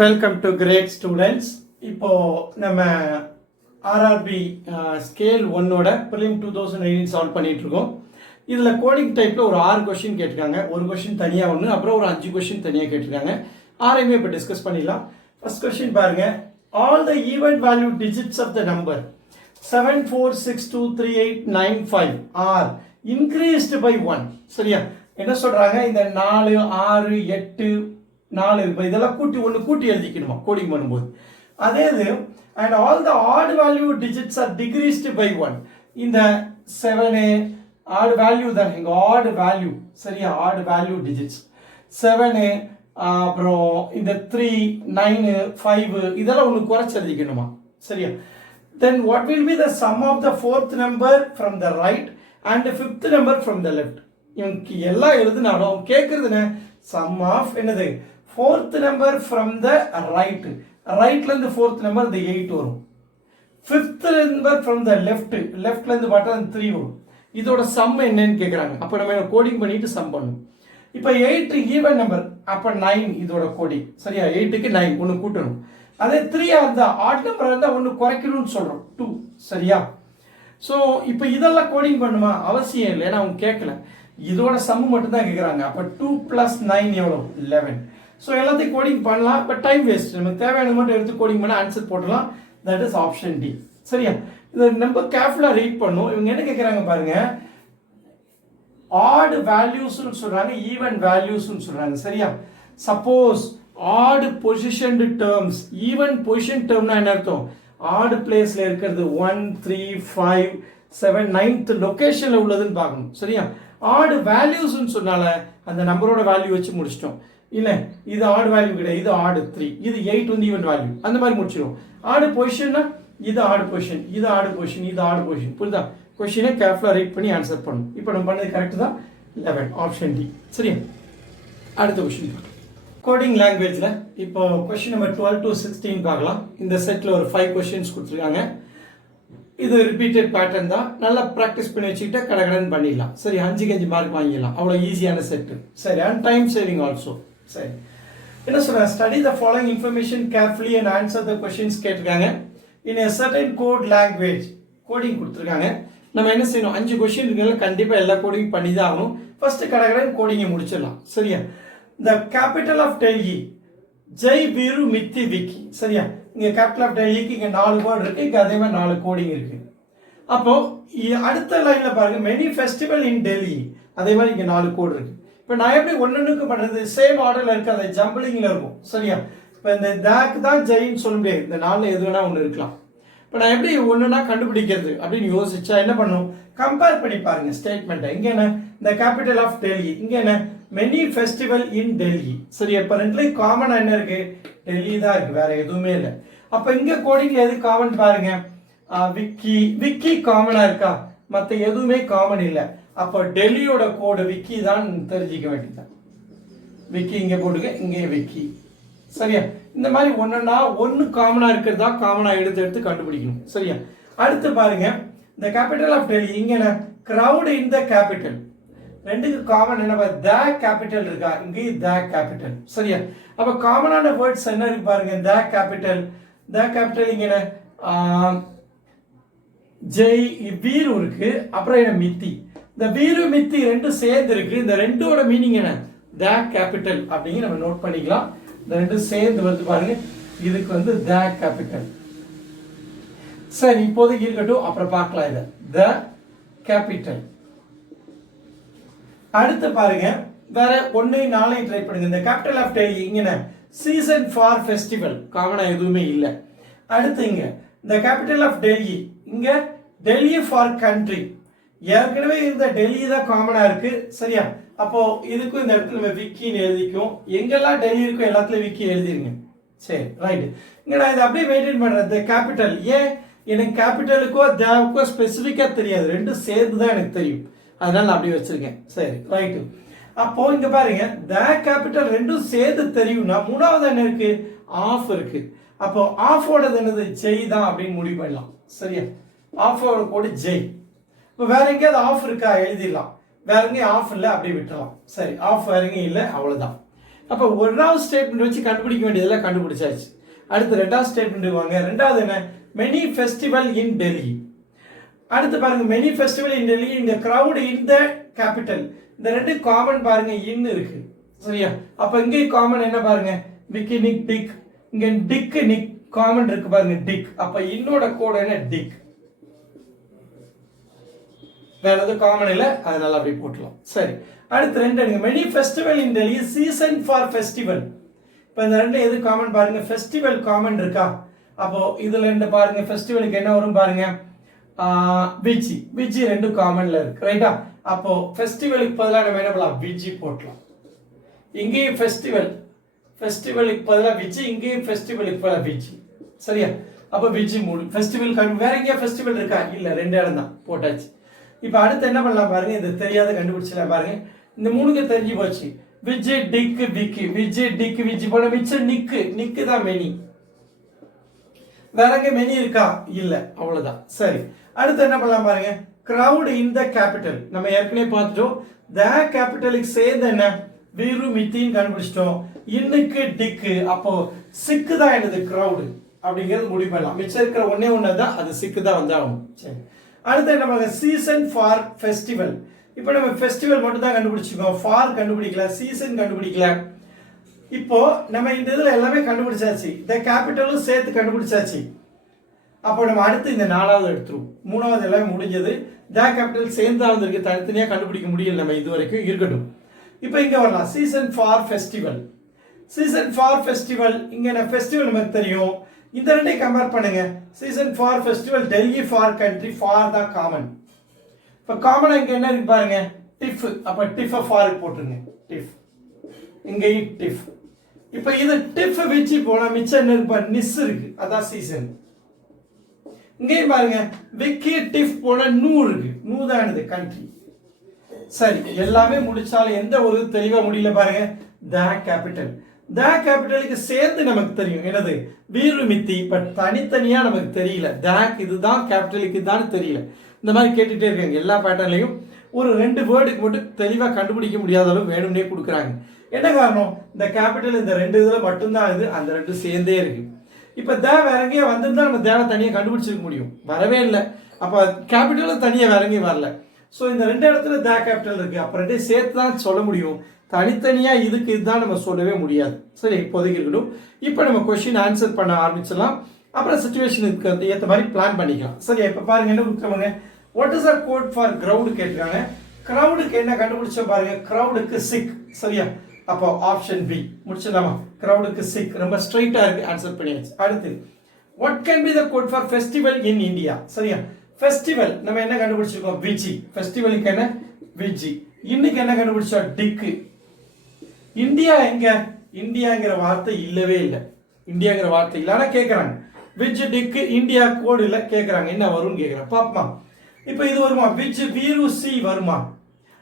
Welcome to great students. இப்போ நம்ம RRB scale 1ஓட ப்ரிலிம் 2018 சால்வ் பண்ணிட்டு இருக்கோம். இதில் கோடிங் டைப்பில் ஒரு 6 கொஸ்டின் கேட்டிருக்காங்க. ஒரு கொஸ்டின் தனியாக ஒன்று, அப்புறம் ஒரு 5 கொஸ்டின் தனியாக கேட்டிருக்காங்க. 6ஐயுமே இப்போ டிஸ்கஸ் பண்ணிடலாம். ஃபர்ஸ்ட் கொஸ்டின் பாருங்க. All the even value digits of the number 74623895 are increased by 1. சரியா? என்ன சொல்றாங்க? இந்த 4 6 8 4 இப்போ இதெல்லாம் கூட்டி எழுதிக்கணுமா கோடிங் பண்ணும்போது. அதே இது and all the odd value digits are decreased by 1. இந்த 7 ஆட் வேல்யூ தான் இங்கே ஆட் வேல்யூ. சரியா? ஆட் வேல்யூ டிஜிட்ஸ் 7 அப்புறம் இந்த 3 9 5 இதெல்லாம் ஒன்று குறைச்சி எழுதிக்கணுமா. சரியா? then what will be the sum of the fourth number from the right and the fifth number from the left? இவங்க எல்லாம் எழுதினாலும் கேட்கறதுன்னு sum of என்னது fourth number from the right, rightல இருந்து fourth number இந்த 8 வரும். fifth number from the leftல இருந்து பார்த்தா 3 வரும். இதோட sum என்னன்னு கேட்குறாங்க. அப்போ நம்ம கோடிங் பண்ணிட்டு சம் பண்ணணும். இப்போ 8 ஈவன் நம்பர், அப்போ 9 இதோட கோடிங். சரியா? 8க்கு 9 ஒன்று கூட்டணும். அதே 3 இருந்தா ஆட் நம்பர் இருந்தால் ஒன்று குறைக்கணும்னு சொல்கிறோம் 2. சரியா? ஸோ இப்போ இதெல்லாம் கோடிங் பண்ணுமா? அவசியம் இல்லை, ஏன்னா அவங்க கேட்கல. இதோட சம்மு மட்டும் தான் கேட்குறாங்க. அப்போ 2 + 9 எவ்வளோ? 11. ஸோ எல்லாத்தையும் கோடிங் பண்ணலாம், பட் டைம் வேஸ்ட். நமக்கு தேவையான மட்டும் எடுத்து கோடிங் பண்ண ஆன்சர் போடலாம். That is option D. சரியா? இதை நம்ம கேர்ஃபுல்லாக ரீட் பண்ணும். இவங்க என்ன கேட்குறாங்க பாருங்க, ஆட் வேல்யூஸ்னு சொல்றாங்க, ஈவன் வேல்யூஸ்னு சொல்றாங்க. சரியா? Suppose odd positioned terms, even position டேர்ம்னா என்ன அர்த்தம்? ஆட் பிளேஸ்ல இருக்கிறது 1 3 5 7 9th லொகேஷன்ல உள்ளதுன்னு பார்க்கணும். சரியா? ஆட் வேல்யூஸ்னு சொன்னால அந்த நம்பரோட வேல்யூ வச்சு முடிச்சிட்டோம். இல்லை இது ஆட் வேல்யூ கிடையாது, இது ஆட் 3, இது 8 வந்து ஈவன் வேல்யூ, அந்த மாதிரி முடிச்சிடும். ஆட் பொசிஷன்னா இது ஆட் பொசிஷன், இது ஆட் பொசிஷன், இது ஆட் பொசிஷன். புரியுதா? கொஸ்டினை கேர்ஃபுல்லாக ரீட் பண்ணி ஆன்சர் பண்ணணும். இப்போ நம்ம பண்ணது கரெக்ட் தான், 11 ஆப்ஷன் டி. சரியா? அடுத்த கொஸ்டின் கோடிங் லாங்குவேஜில் இப்போ கொஸ்டின் நம்பர் 12 to 16 பார்க்கலாம். இந்த செட்டில் ஒரு 5 கொஸ்டின்ஸ் கொடுத்துருக்காங்க. இது ரிப்பீட்டட் பேட்டர்ன் தான். நல்லா ப்ராக்டிஸ் பண்ணி வச்சுக்கிட்டா கடகடன்னு பண்ணிடலாம். சரி, 5க்கு 5 மார்க் வாங்கிடலாம். அவ்வளோ ஈஸியான செட்டு. சரி, அண்ட் டைம் சேவிங் ஆல்சோ. சரி, என்ன சொல்கிறேன்? Study the following information carefully and answer the questions கேட்டிருக்காங்க. In a certain code language coding கொடுத்துருக்காங்க. நம்ம என்ன செய்யணும்? 5 கொஸ்டின் இருக்குனால கண்டிப்பாக எல்லா கோடிங் பண்ணி தான் ஆகணும். ஃபர்ஸ்ட் கடகடன் கோடிங்கை முடிச்சிடலாம். சரியா? த கேபிட்டல் ஆஃப் டெல்லி ஜெய் வீரு மித்தி விக்கி. சரியா? இங்கே கேபிட்டல் ஆஃப் டெல்லிக்கு இங்கே 4 வேர்டு இருக்கு, இங்கே அதே மாதிரி 4 கோடிங் இருக்கு. அப்போ அடுத்த லைன்ல பாருங்க, மெனி ஃபெஸ்டிவல் இன் டெல்லி, அதே மாதிரி இங்கே 4 கோடு இருக்கு. இப்போ நான் எப்படி ஒன்னொன்னுக்கு பண்றது? சேம் ஆர்டர்ல இருக்கு, அது ஜம்பிளிங்ல இருக்கும். சரியா? இப்போ இந்த தாக்கு தான் ஜெயின்னு சொல்ல முடியாது, இந்த 4ல எது வேணா ஒன்று இருக்கலாம். இப்போ நான் எப்படி ஒன்றுனா கண்டுபிடிக்கிறது அப்படின்னு யோசிச்சா என்ன பண்ணும்? கம்பேர் பண்ணி பாருங்க ஸ்டேட்மெண்ட்டை. இங்கே என்ன? இந்த கேபிட்டல் ஆஃப் டெல்லி, இங்கே என்ன? மெனி ஃபெஸ்டிவல் இன் டெல்லி. சரி, இப்போ ரெண்டுலையும் காமனா என்ன இருக்கு? டெல்லி தான் இருக்கு, வேற எதுவுமே இல்லை. அப்போ இங்கே கோடிங்ல எது காமன் பாருங்க? விக்கி. விக்கி காமனா இருக்கா? மற்ற எதுவுமே காமன் இல்லை. அப்போ டெல்லியோட கோடு விக்கி தான் தெரிஞ்சிக்க வேண்டியதான். விக்கி இங்கே போட்டுக்க, இங்கே விக்கி. சரியா? இந்த மாதிரி ஒன்றுனா ஒன்று காமனாக இருக்கிறதா காமனாக எடுத்து கண்டுபிடிக்கணும். சரியா? அடுத்து பாருங்க, இந்த கேபிட்டல் ஆஃப் டெல்லி இங்கே என்ன? Crowd in the capital. ரெண்டுக்கு காமன் என்ன? த கேபிட்டல் இருக்கா? இங்கேயும் த கேபிட்டல். சரியா? அப்போ காமனான வேர்ட்ஸ் என்ன இருக்கு பாருங்க? The capital. த கேபிட்டல் இங்கே என்ன? ஜெய் வீரு இருக்கு, அப்புறம் என்ன? மித்தி. இந்த வீரு மித்தி ரெண்டும் சேர்ந்து இருக்கு. இந்த ரெண்டோட மீனிங் என்ன? த கேபிட்டல் அப்படிங்க நம்ம நோட் பண்ணிக்கலாம். இந்த ரெண்டும் சேர்ந்து வந்து பாருங்க, இதுக்கு வந்து த கேபிட்டல். சரி, இப்போதைக்கு இருக்கட்டும், அப்புறம் பார்க்கலாம். இதை த கேபிட்டல். அடுத்து பாருங்க, வேற 1 4 ட்ரை பண்ணுங்க. இந்த கேபிட்டல் ஆஃப் டெல்லி இங்க சீசன் ஃபார் ஃபெஸ்டிவல், காமனா எதுவுமே இல்லை. அடுத்து இங்க இந்த கேபிட்டல் ஆஃப் டெல்லி, இங்க டெல்லி ஃபார் கண்ட்ரி. ஏற்கனவே இருந்த டெல்லி தான் காமனா இருக்கு. சரியா? அப்போ இதுக்கும் இந்த இடத்துல நம்ம விக்கின்னு எழுதிக்கும். எங்கெல்லாம் டெல்லி இருக்கோ எல்லாத்துலயும் விக்கி எழுதிருங்க. சரி, ரைட். இங்க நான் இதை அப்படியே மெயின்டைன் பண்றேன். இந்த கேபிட்டல் ஏன் எனக்கு கேபிட்டலுக்கோ தேவுக்கோ ஸ்பெசிஃபிக்கா தெரியாது, ரெண்டும் சேர்ந்து தான் எனக்கு தெரியும். அதனால நான் அப்படியே வச்சிருக்கேன். சரி, ரைட்டு. அப்போ இங்க பாருங்க, த கேபிட்டல் ரெண்டும் சேர்ந்து தெரியும்னா மூணாவது என்ன இருக்கு? ஆஃப் இருக்கு. அப்போ ஆஃபோடது என்னது? ஜெய் தான் அப்படின்னு முடிவு பண்ணலாம். சரியா? ஆஃபோட கோடு ஜெய். இப்போ வேற எங்கேயாவது ஆஃப் இருக்கா? எழுதிடலாம். வேற எங்கேயும் ஆஃப் இல்லை, அப்படியே விட்டுறலாம். சரி, ஆஃப் வேற எங்கேயும் இல்லை, அவ்வளவுதான். அப்போ ஒன்றாவது ஸ்டேட்மெண்ட் வச்சு கண்டுபிடிக்க வேண்டியதெல்லாம் கண்டுபிடிச்சாச்சு. அடுத்து ரெண்டாவது ஸ்டேட்மெண்ட் வாங்க. ரெண்டாவது என்ன, மெனி ஃபெஸ்டிவல் இன் டெல்லி. அடுத்து பாருங்க, மெனி ஃபெஸ்டிவல் இன் டெல்லி, இந்த கிரவுட் இன் த கேபிட்டல், இந்த ரெண்டு காமன் பாருங்க, இன் இருக்கு சரியா. அப்ப இங்கே காமன் என்ன பாருங்க, விக்கி நிக் டிக், இங்க டிக் நிக் காமன் இருக்கு பாருங்க, டிக். அப்ப இன்னோட கோட் என்ன, டிக். வேற எதுவும் காமன் இல்லை, அதனால அப்படி போட்டலாம். சரி, அடுத்து ரெண்டு எடுங்க, many festival in Delhi, season for festival. இப்போ இந்த ரெண்டு எது காமன் பாருங்க, ஃபெஸ்டிவல் காமன் இருக்கா. அப்போ இதுல ரெண்டு பாருங்க, ஃபெஸ்டிவலுக்கு என்ன வரும் பாருங்க, விஜி. விஜி ரெண்டு காமன்ல இருக்கு ரைட்டா. அப்போ ஃபெஸ்டிவலுக்கு பதிலாக நம்ம என்ன பண்ணலாம், விஜி போட்டலாம். இங்கேயும் ஃபெஸ்டிவலுக்கு பதிலாக விஜி, இங்கேயும் ஃபெஸ்டிவலுக்கு பதிலாக விஜி சரியா. அப்போ விஜி மூணு ஃபெஸ்டிவல். வேற எங்கேயா ஃபெஸ்டிவல் இருக்கா, இல்ல, ரெண்டு இடம் தான் போட்டாச்சு. இப்போ அடுத்து என்ன பண்ணலாம் பாருங்க, இது தெரியாத கண்டுபிடிச்சலாம் பாருங்க. இந்த மூணுக்கு தெரிஞ்சு போச்சு, விஜி டிக் விக்கி, விஜி டிக் விஜி போல மிச்சம் நிக்கு. நிக்கு தான் மெனி. வேற எங்க மெனி இருக்கா, இல்ல, அவ்வளவுதான். சரி, அடுத்து என்ன பண்ணலாம் பாருங்க, crowd in the capital. நம்ம ஏற்கனவே பார்த்துட்டோம், the capitalக்கு சேர்ந்து என்ன, வீரு மித்தின்னு கண்டுபிடிச்சிட்டோம். இன்னுக்கு டிக்கு, அப்போ சிக்கு தான் என்னது, crowd அப்படிங்கிறது முடிவு பண்ணலாம். மிச்சம் இருக்கிற ஒன்னே ஒன்று தான், அது சிக்கு தான் வந்து ஆகும். சரி, அடுத்து என்ன பண்ணுங்க, சீசன் ஃபார் ஃபெஸ்டிவல். இப்போ நம்ம ஃபெஸ்டிவல் மட்டும் தான் கண்டுபிடிச்சிருக்கோம், ஃபார் கண்டுபிடிக்கல, சீசன் கண்டுபிடிக்கல. இப்போ நம்ம இந்த இதுல எல்லாமே கண்டுபிடிச்சாச்சு, த கேபிட்டலும் சேர்த்து கண்டுபிடிச்சாச்சு. அப்போ நம்ம அடுத்து இந்த நாலாவது எடுத்துருவோம். மூணாவது எல்லாமே முடிஞ்சது, த கேபிட்டல் சேர்ந்தாவது இருக்கு, தனித்தனியா கண்டுபிடிக்க முடியல நம்ம இது வரைக்கும், இருக்கட்டும். இப்போ இங்க வரலாம், season for festival. Season for festival, இங்க ஃபெஸ்டிவல் நமக்கு தெரியும். இந்த ரெண்டையும் கம்பேர் பண்ணுங்க, season for festival, Delhi for country, for தான் காமன். இப்போ காமனா இங்க என்ன இருக்கு பாருங்க, டிஃப். அப்ப டிஃப் ஃபார் போட்டுருங்க, டிஃப். இங்கேயும் டிஃப். இப்போ இது டிஃப் வச்சு போனா மிச்சம் என்ன இருக்கு, நிஸ் இருக்கு, அதான் சீசன். இங்கேயும் பாருங்க, விக்கி டிஃப் போனா நூ இருக்கு, நூ தான் என்னது, கண்ட்ரி. சரி, எல்லாமே முடிச்சாலும் எந்த ஒரு தெளிவா முடியல பாருங்க, த கேபிட்டல். த கேபிட்டலுக்கு சேர்ந்து நமக்கு தெரியும் என்னது, வீரு மித்தி. பட் தனித்தனியா நமக்கு தெரியல, தேக் இதுதான் கேபிட்டலுக்கு தான் தெரியல. இந்த மாதிரி கேட்டுட்டே இருக்காங்க எல்லா பேட்டர்லையும். ஒரு ரெண்டு வேர்டுக்கு மட்டும் தெளிவா கண்டுபிடிக்க முடியாத அளவு வேணும்னே கொடுக்குறாங்க. என்ன காரணம், இந்த கேபிட்டல் இந்த ரெண்டு இதுல மட்டும்தான் இது, அந்த ரெண்டு சேர்ந்தே இருக்கு. இப்ப த வேற எங்கேயே வந்திருந்தா நம்ம தேவை தனியாக கண்டுபிடிச்சிருக்க முடியும், வரவே இல்லை. அப்ப கேபிட்டலும் தனியா வேற எங்கேயும் வரல. ஸோ இந்த ரெண்டு இடத்துல த கேபிட்டல் இருக்கு, அப்ப ரெண்டையும் சேர்த்து தான் சொல்ல முடியும், தனித்தனியா இதுக்கு இதுதான் நம்ம சொல்லவே முடியாது. சரி, இப்போதைக்கு இருக்கட்டும். இப்போ நம்ம கொஸ்டின் ஆன்சர் பண்ண ஆரம்பிச்சிடலாம். அப்புறம் சிச்சுவேஷனுக்கு ஏற்ற மாதிரி பிளான் பண்ணிக்கலாம். சரி, இப்போ பாருங்க என்ன கொடுக்குறவங்க, what is a code for crowd கேட்டிருக்காங்க. கிரவுடுக்கு என்ன கண்டுபிடிச்ச பாருங்க, கிரவுடுக்கு சிக் சரியா. அப்போ ஆப்ஷன் பி முடிச்சிடலாமா, கிரவுடுக்கு சிக். ரொம்ப ஸ்ட்ரைட்டா இருக்கு, ஆன்சர் பண்ணியாச்சு. அடுத்து, what can be the code for festival in India சரியா. ஃபெஸ்டிவல் நம்ம என்ன கண்டுபிடிச்சிருக்கோம், விஜி. ஃபெஸ்டிவலுக்கு என்ன, விஜி. இன்னைக்கு என்ன கண்டுபிடிச்சோம், டிக்கு. இந்தியா எங்க, இந்தியாங்கிற வார்த்தை இல்லவே இல்லை, இந்தியாங்கிற வார்த்தை இல்லை. ஆனா கேட்கறாங்க விஜ் டிக்கு, இந்தியா கோடு இல்லை, கேட்கறாங்க என்ன வரும்னு கேட்கறாங்க. பாப்பமா, இப்போ இது வருமா, விஜ் வீரு சி வருமா.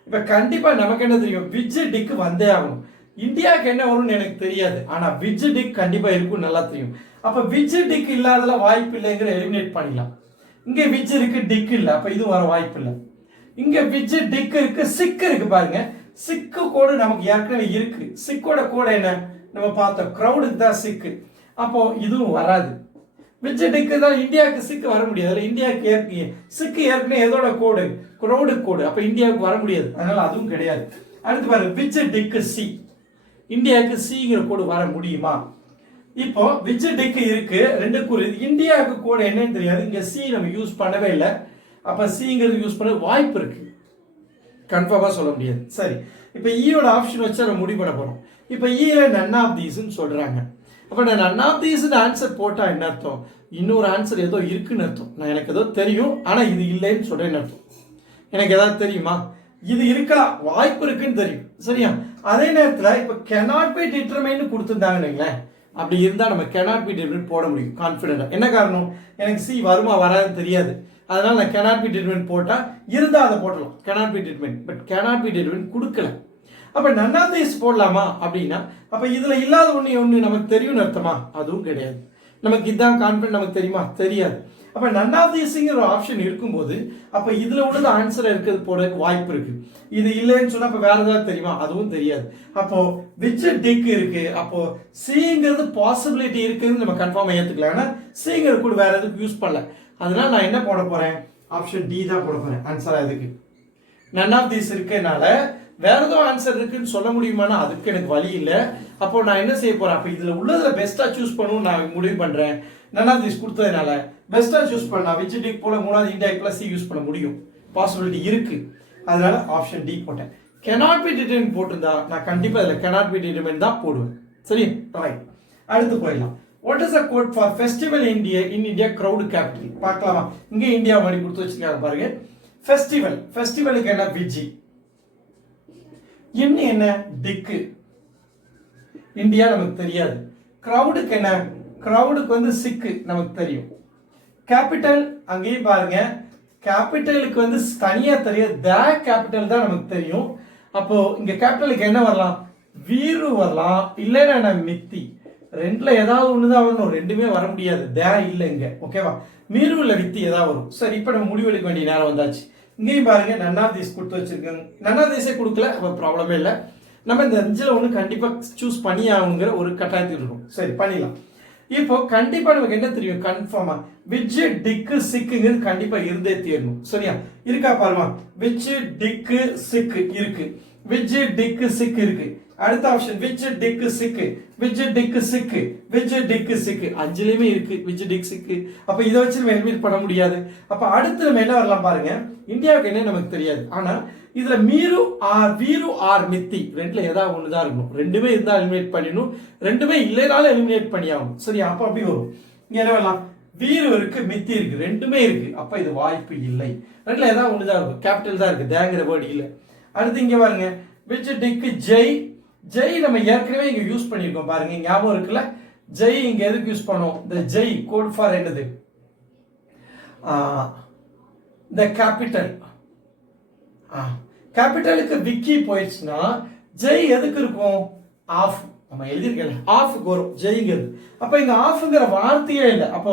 இப்ப கண்டிப்பா நமக்கு என்ன தெரியும், விஜ் டிக்கு வந்தே ஆகணும். இந்தியாவுக்கு என்ன வரும்னு எனக்கு தெரியாது, ஆனா விஜ் டிக் கண்டிப்பா இருக்கும், நல்லா தெரியும். அப்ப விஜ் டிக் இல்லாதல வாய்ப்பு இல்லைங்கிற எலிமினேட் பண்ணிடலாம். இங்க விஜ் இருக்கு, டிக் இல்ல, அப்ப இது வர வாய்ப்பு இல்லை. இங்க விஜ் டிக் இருக்கு, சிக் இருக்கு பாருங்க. சிக்கு கோடு நமக்கு ஏற்கனவே இருக்கு. சிக்கோட கோடு என்ன நம்ம பார்த்தோம், கிரவுடுக்கு தான் சிக்கு. அப்போ இதுவும் வராது. விஜ் டிக்கு தான், இந்தியாவுக்கு சிக்கு வர முடியாது. இந்தியாவுக்கு சிக்கு ஏற்கனவே எதோட கோடு, கிரவுடு கோடு. அப்ப இந்தியாவுக்கு வர முடியாது, அதனால அதுவும் கிடையாது. அடுத்து பாருங்க, விஜ் டிக்கு சி, இந்தியாவுக்கு சிங்கிற கோடு வர முடியுமா. இப்போ விஜ் டிக்கு இருக்கு, ரெண்டு கோடு. இந்தியாவுக்கு கோடு என்னன்னு தெரியாது, இங்க சி நம்ம யூஸ் பண்ணவே இல்லை. அப்ப சிங்கிறது யூஸ் பண்ண வாய்ப்பு இருக்கு, கன்ஃபார்மா சொல்ல முடியாது. சரி, இப்போ ஈயோட ஆப்ஷன் வச்சு நம்ம முடிவு பண்ண போறோம். இப்போ ஈல நன் ஆஃப் தீஸ்ன்னு சொல்றாங்க. அப்ப நான் நன் ஆஃப் தீஸ்னு ஆன்சர் போட்டா என்ன அர்த்தம், இன்னொரு ஆன்சர் ஏதோ இருக்குன்னு அர்த்தம். நான் எனக்கு ஏதோ தெரியும், ஆனா இது இல்லைன்னு சொல்றேன்னு அர்த்தம். எனக்கு ஏதாவது தெரியுமா, இது இருக்கலாம், வாய்ப்பு இருக்குன்னு தெரியும் சரியா. அதே நேரத்துல இப்ப cannot be determined கொடுத்துருந்தாங்கன்னு, அப்படி இருந்தா நம்ம cannot be determined போட முடியும் கான்ஃபிடென்ட்டா. என்ன காரணம், எனக்கு சி வருமா வராதுன்னு தெரியாது, அதனால நான் cannot be determined போட்டா இருந்தா அதை போடலாம், cannot be determined. But cannot be determined கொடுக்கல. அப்ப none of these போடலாமா அப்படின்னா, அப்ப இதுல இல்லாத ஒண்ணு நமக்கு தெரியும்னு அர்த்தமா, அதுவும் கிடையாது. நமக்கு இதான் கான்ஃபிடென்ட் நமக்கு தெரியுமா, தெரியாது. அப்ப none of these-ங்கிற ஒரு ஆப்ஷன் இருக்கும்போது அப்ப இதுல உள்ளது ஆன்சர் இருக்கிறது போட வாய்ப்பு இருக்கு. இது இல்லைன்னு சொன்னா அப்ப வேற ஏதாவது தெரியுமா? அதுவும் தெரியாது. அப்போ which dick இருக்கு. அப்போ Cங்கிறது பாசிபிலிட்டி இருக்குன்னு நம்ம கன்ஃபார்மா ஏத்துக்கலாம். ஆனா Cங்கிறது கூட வேற எதுவும் யூஸ் பண்ணல. அதனால நான் என்ன போட போறேன்? ஆப்ஷன் டி தான் போட போறேன் ஆன்சரா இதுக்கு. none of these இருக்கனால வேற ஏதோ ஆன்சர் இருக்குன்னு சொல்ல முடியுமானா அதுக்கு எனக்கு வழி இல்ல. அப்போ நான் என்ன செய்ய போறேன்? அப்ப இதுல உள்ளதுல பெஸ்டா சூஸ் பண்ணனும் நான் முடிவு பண்றேன். none of these கொடுத்ததனால பெஸ்டா சூஸ் பண்ணா which dick போல மூணாவது இன்டைரக்ட் பிளஸ் சி யூஸ் பண்ண முடியும். பாசிபிலிட்டி இருக்கு. அதனால ஆப்ஷன் டி போட்டேன். cannot be determined போட்டிருந்தா நான் கண்டிப்பா இதுல cannot be determined தான் போடுவேன். சரி ரைட். அடுத்து போயிடலாம். What is the code for festival in India crowd capital? பார்க்கலாமா? இங்க இந்தியா மாதிரி கொடுத்து வச்சிருக்காங்க பாருங்க. ஃபெஸ்டிவலுக்கு என்ன விஜி, இன்னும் என்ன டிக்கு, இந்தியா நமக்கு தெரியாது. கிரவுடுக்கு என்ன? கிரவுடுக்கு வந்து சிக்கு நமக்கு தெரியும். கேபிட்டல் அங்கேயும் பாருங்க, கேபிட்டலுக்கு வந்து தனியா தெரியாது, த கேபிட்டல் தான் நமக்கு தெரியும். அப்போ இங்க கேபிட்டலுக்கு என்ன வரலாம்? வீரு வரலாம், இல்லைன்னா மித்தி. ரெண்டுல ஏதாவது ஒண்ணுதான் வரணும், ரெண்டுமே வர முடியாது. த இல்ல இங்க, ஓகேவா? மீரு இல்ல வித்தி ஏதாவது வரும். சரி, இப்ப நம்ம முடிவெடுக்க வேண்டிய நேரம் வந்தாச்சு. இங்கேயும் பாருங்க none of these கொடுத்து வச்சிருக்காங்க. none of these கொடுக்கல, அப்ப ப்ராப்ளமே இல்லை. நம்ம இந்த அஞ்சுல ஒண்ணு கண்டிப்பா சூஸ் பண்ணி ஆகுங்கிற ஒரு கட்டாயத்தில் இருக்கும். சரி பண்ணிடலாம். இப்போ கண்டிப்பா நமக்கு என்ன தெரியும்? கன்ஃபார்மா விச் டிக்கு சிக்குங்கிறது கண்டிப்பா இருந்தே தீரணும். சரியா? இருக்கா பாருமா, விச் டிக்கு சிக்கு இருக்கு, விச் டிக்கு சிக்கு இருக்கு. அடுத்த ஆப்ஷன் விச் டிக்கு சிக்கு, விச் டிக்கு சிக்கு, விச் டிக்கு சிக்கு, அஞ்சுலயுமே இருக்கு விச் டிக் சிக்கு. அப்ப இதை வச்சு நம்ம எலிமினேட் பண்ண முடியாது. அப்ப அடுத்து நம்ம என்ன வரலாம் பாருங்க, இந்தியாவுக்கு என்ன நமக்கு தெரியாது. ஆனா இதுல மீரு ஆர் வீரு ஆர் மித்தி ரெண்டுல ஏதாவது ஒண்ணுதான் இருக்கணும். ரெண்டுமே இருந்தா எலிமினேட் பண்ணிடணும், ரெண்டுமே இல்லைனாலும் எலிமினேட் பண்ணி ஆகணும். சரியா? அப்ப அப்படி வரும். இங்க என்ன வரலாம்? வீரு இருக்கு, மித்தி இருக்கு, ரெண்டுமே இருக்கு. அப்ப இது வாய்ப்பு இல்லை. ரெண்டுல ஏதாவது ஒண்ணுதான் இருக்கும், கேபிட்டல் தான் இருக்கு, தேங்கிற வேர்டு இல்ல. அடுத்து இங்க பாருங்க, விச் டிக்கு ஜெய். ஜெய் நம்ம ஏற்கனவே இங்க யூஸ் பண்ணிருக்கோம் பாருங்க, ஞாபகம் இருக்குல்ல? ஜெய் இங்க எதுக்கு யூஸ் பண்ணோம்? இந்த ஜெய் கோட் ஃபார் என்னது? the capital. கேபிட்டலுக்கு விக்கி போயிடுச்சுன்னா ஜெய் எதுக்கு இருக்கும்? ஆஃப். நம்ம எழுதிருக்கல, ஆஃப்க்கு வரும் ஜெய்ங்கிறது. அப்ப இங்க ஆஃப்ங்கிற வார்த்தையே இல்லை, அப்போ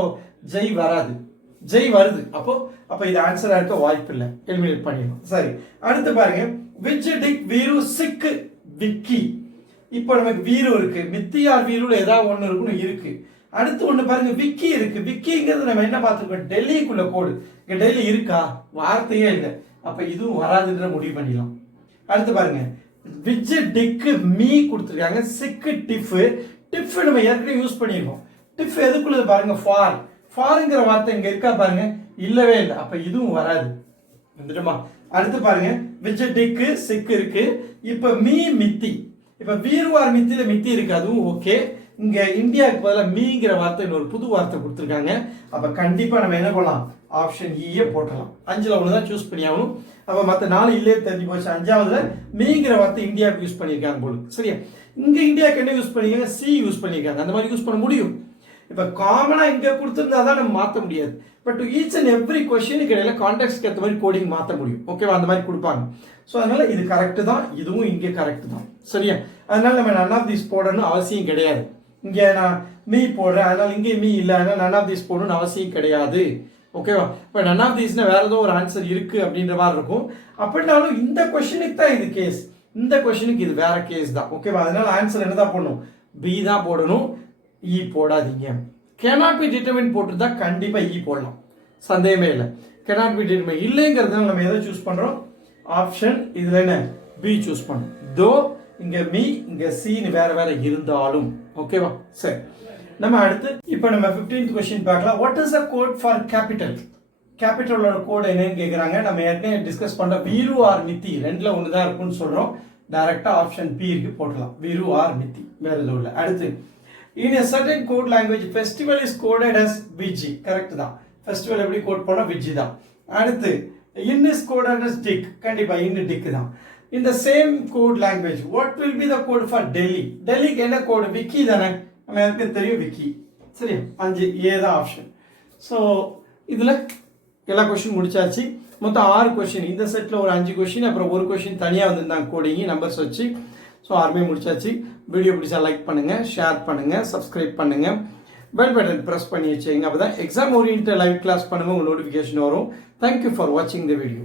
ஜெய் வராது. ஜெய் வருது, அப்போ இது ஆன்சரா இருக்க வாய்ப்பு இல்லை, எலிமினேட் பண்ணிடலாம். சரி, அடுத்து பாருங்க, விச் டிக் வீரு சிக்கு விக்கி. இப்போ நமக்கு வீரு இருக்கு, மித்தியார் வீருல ஏதாவது ஒண்ணு இருக்குன்னு இருக்கு. அடுத்து ஒண்ணு பாருங்க, விக்கி இருக்கு. விக்கிங்கிறது நம்ம என்ன பார்த்துருக்கோம்? டெல்லிக்குள்ள கோடு. இங்க டெல்லி இருக்கா? வார்த்தையே இல்லை, அப்ப இதுவும் வராதுன்ற முடிவு பண்ணிடலாம். அடுத்து பாருங்க, விச் டிக்கு மீ கொடுத்துருக்காங்க, சிக்கு டிஃப். டிஃப் நம்ம ஏற்கனவே யூஸ் பண்ணிருக்கோம். டிஃப் எதுக்குள்ளது பாருங்க? ஃபார். ஃபார்ங்கிற வார்த்தை இங்க இருக்கா பாருங்க? இல்லவே இல்லை, அப்ப இதுவும் வராது. வந்துடுமா? அடுத்து பாருங்க, விச் டிக்கு சிக்கு இருக்கு. இப்ப மீ மித்தி. இப்ப வீருவார் மித்தியில மித்தி இருக்கு, அதுவும் ஓகே. இங்க இந்தியாவுக்கு பதிலாக மீங்கிற வார்த்தை ஒரு புது வார்த்தை கொடுத்துருக்காங்க. அப்ப கண்டிப்பா நம்ம என்ன பண்ணலாம்? ஆப்ஷன் ஈயே போட்டலாம். அஞ்சுல ஒண்ணுதான் சூஸ் பண்ணி ஆகணும். அப்ப மத்த நாலு இல்லையே தெரிஞ்சு போச்சு. அஞ்சாவதுல மீங்கிற வார்த்தை இந்தியாவுக்கு யூஸ் பண்ணிருக்காங்க போல. சரியா? இங்க இந்தியாவுக்கு என்ன யூஸ் பண்ணிருக்காங்க? சி யூஸ் பண்ணிருக்காங்க. அந்த மாதிரி யூஸ் பண்ண முடியும். இப்ப காமனா இங்க கொடுத்திருந்தா தான் நம்ம மாத்த முடியாது. பட் ஈச் அண்ட் எவ்ரி கொஸ்டினுக்கு இடையில கான்டெக்ட்க்கு ஏற்ற மாதிரி கோடிங் மாத்த முடியும். ஓகேவா? அந்த மாதிரி கொடுப்பாங்க. ஸோ அதனால இது கரெக்ட் தான், இதுவும் இங்கே கரெக்ட் தான். சரியா? அதனால நம்ம none of these போடணும்னு அவசியம் கிடையாது. இங்க நான் மீ போடுறேன், அதனால இங்கே மீ இல்லை, அதனால none of these போடணும்னு அவசியம் கிடையாது. ஓகேவா? இப்போ none of these வேற ஏதோ ஒரு ஆன்சர் இருக்கு அப்படின்ற மாதிரி இருக்கும். அப்படின்னாலும் இந்த கொஸ்டினுக்கு தான் இது கேஸ், இந்த கொஸ்டினுக்கு இது வேற கேஸ் தான். ஓகேவா? அதனால ஆன்சர் என்ன தான் போடணும்? பி தான் போடணும், இ போடாதீங்க. cannot be determined போட்டுருந்தா கண்டிப்பா இ போடலாம், சந்தேகமே இல்லை. cannot be determined இல்லைங்கிறதுனால நம்ம எதை சூஸ் பண்றோம்? ஆப்ஷன் இதுல என்ன? பி சூஸ் பண்ணோம். தோ இங்க மீ இங்க சின்னு வேற வேற இருந்தாலும். ஓகேவா? சரி, நம்ம அடுத்து இப்போ நம்ம 15th கொஸ்டின் பார்க்கலாம். What is the code for capital? கேபிட்டலோட கோட் என்னன்னு கேக்குறாங்க. நம்ம ஏற்கனவே டிஸ்கஸ் பண்ற வீரு ஆர் மித்தி ரெண்டுல ஒண்ணுதான் இருக்கும்னு சொல்றோம். டைரக்டா ஆப்ஷன் பி இருக்கு போடலாம், வீரு ஆர் மித்தி, வேற எதுவும் இல்லை. அடுத்து, in a certain code language festival is coded as vg. Correct தான். ஃபெஸ்டிவல் எப்படி கோட் பண்ணா விஜி தான். அடுத்து in is coded as dick. கண்டிப்பா in dick தான். in the same code language what will be the code for delhi? டெல்லிக்கு என்ன code? Vicky தானே, நம்ம எனக்கு தெரியும் விக்கி. சரி, 5 ஏ தான் ஆப்ஷன். ஸோ இதுல எல்லா கொஸ்டின் முடிச்சாச்சு. மொத்தம் 6 கொஸ்டின். இந்த செட்ல ஒரு 5 கொஸ்டின், அப்புறம் ஒரு கொஸ்டின் தனியா வந்திருந்தாங்க கோடிங் நம்பர்ஸ் வச்சு. ஸோ ஆறுமே முடிச்சாச்சு. வீடியோ பிடிச்சா லைக் பண்ணுங்க, ஷேர் பண்ணுங்க, சப்ஸ்கிரைப் பண்ணுங்க. பெல் பட்டன் ப்ரெஸ் பண்ணி வச்சுங்க. அப்போ தான் எக்ஸாம் ஓரியன்ட் லைவ் கிளாஸ் பண்ணும்போது உங்கள் நோட்டிஃபிகேஷன் வரும். தேங்க்யூ ஃபார் வாட்சிங் த வீடியோ.